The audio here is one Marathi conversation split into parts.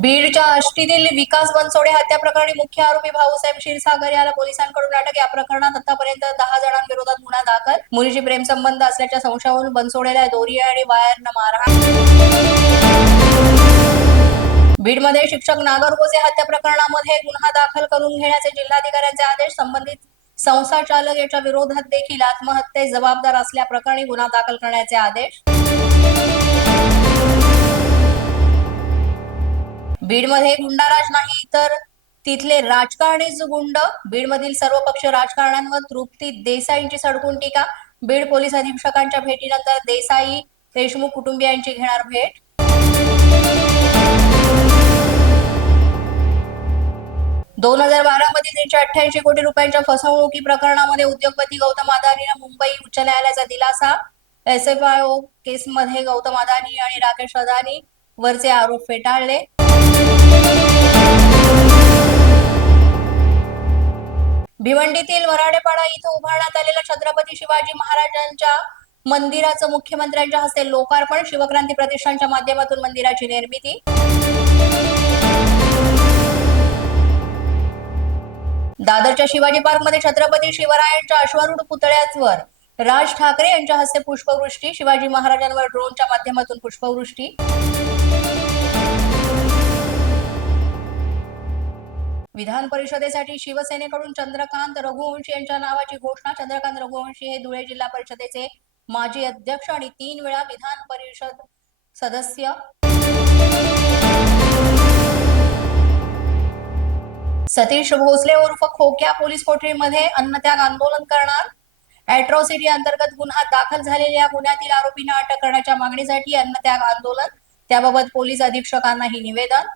बीडच्या आष्टीतील विकास बनसोडे हत्या प्रकरणी मुख्य आरोपी भाऊसाहेब क्षीरसागर याला पोलिसांकडून अटक. या प्रकरणात आतापर्यंत दहा जणांविरोधात गुन्हा दाखल. मुलीशी प्रेमसंबंध असल्याच्या संशयावरून बनसोडेला दोरी आणि वायरनं मारहाण. बीडमध्ये शिक्षक नागरगोजे हत्या प्रकरणामध्ये गुन्हा दाखल करून घेण्याचे जिल्हाधिकाऱ्यांचे आदेश. संबंधित संस्था चालक याच्या विरोधात देखील आत्महत्ये जबाबदार असल्या प्रकरणी गुन्हा दाखल करण्याचे आदेश. बीडमध्ये गुंडाराज नाही तर तिथले राजकारणीच गुंड बीडमधील सर्वपक्ष राजकारण्यांवर तृप्ती देसाईंची सडकून टीका. बीड पोलीस अधीक्षकांच्या भेटीनंतर देसाई देशमुख कुटुंबियांची घेणार भेट. दोन हजार बारा मध्ये तीनशे अठ्ठ्याऐंशी कोटी रुपयांच्या फसवणुकी प्रकरणामध्ये उद्योगपती गौतम अदानीनं मुंबई उच्च न्यायालयाचा दिलासा. एस एफ आय ओ केसमध्ये गौतम अदानी आणि राकेश अदानी वरचे आरोप फेटाळले. भिवंडीतील वराडेपाडा इथं उभारण्यात आलेल्या छत्रपती शिवाजी महाराजांच्या मंदिराचं मुख्यमंत्र्यांच्या हस्ते लोकार्पण शिवक्रांती प्रतिष्ठानच्या माध्यमातून मंदिराची निर्मिती. दादरच्या शिवाजी पार्कमध्ये छत्रपती शिवरायांच्या अश्वारूढ पुतळ्यावर राज ठाकरे यांच्या हस्ते पुष्पवृष्टी शिवाजी महाराजांवर ड्रोनच्या माध्यमातून पुष्पवृष्टी. विधान परिषदेसाठी शिवसेनेकडून चंद्रकांत रघुवंशी यांच्या नावाची घोषणा. चंद्रकांत रघुवंशी हे धुळे जिल्हा परिषदेचे माजी अध्यक्ष आणि तीन वेळा विधान परिषद सदस्य. सतीश भोसले उर्फ खोक्या पोलीस कोठडीमध्ये अन्नत्याग आंदोलन करणार. अॅट्रॉसिटी अंतर्गत गुन्हा दाखल झालेल्या गुन्ह्यातील आरोपींना अटक करण्याच्या मागणीसाठी अन्नत्याग आंदोलन. त्याबाबत पोलीस अधीक्षकांनाही निवेदन.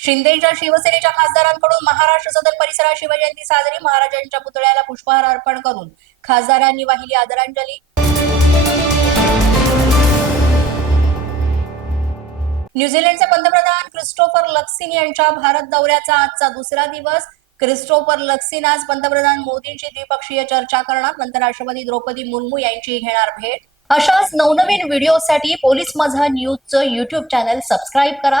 शिंदेच्या शिवसेनेच्या खासदारांकडून महाराष्ट्र सदन परिसरात शिवजयंती साजरी महाराजांच्या पुतळ्याला पुष्पहार अर्पण करून खासदारांनी वाहिली आदरांजली. न्यूझीलंडचे पंतप्रधान क्रिस्टोफर लक्सिन यांच्या भारत दौऱ्याचा आजचा दुसरा दिवस. क्रिस्टोफर लक्सिन आज पंतप्रधान मोदींची द्विपक्षीय चर्चा करणार नंतर राष्ट्रपती द्रौपदी मुर्मू यांची घेणार भेट. अशाच नवनवीन व्हिडिओसाठी पोलीस माझा न्यूजचं युट्यूब चॅनल सबस्क्राईब करा.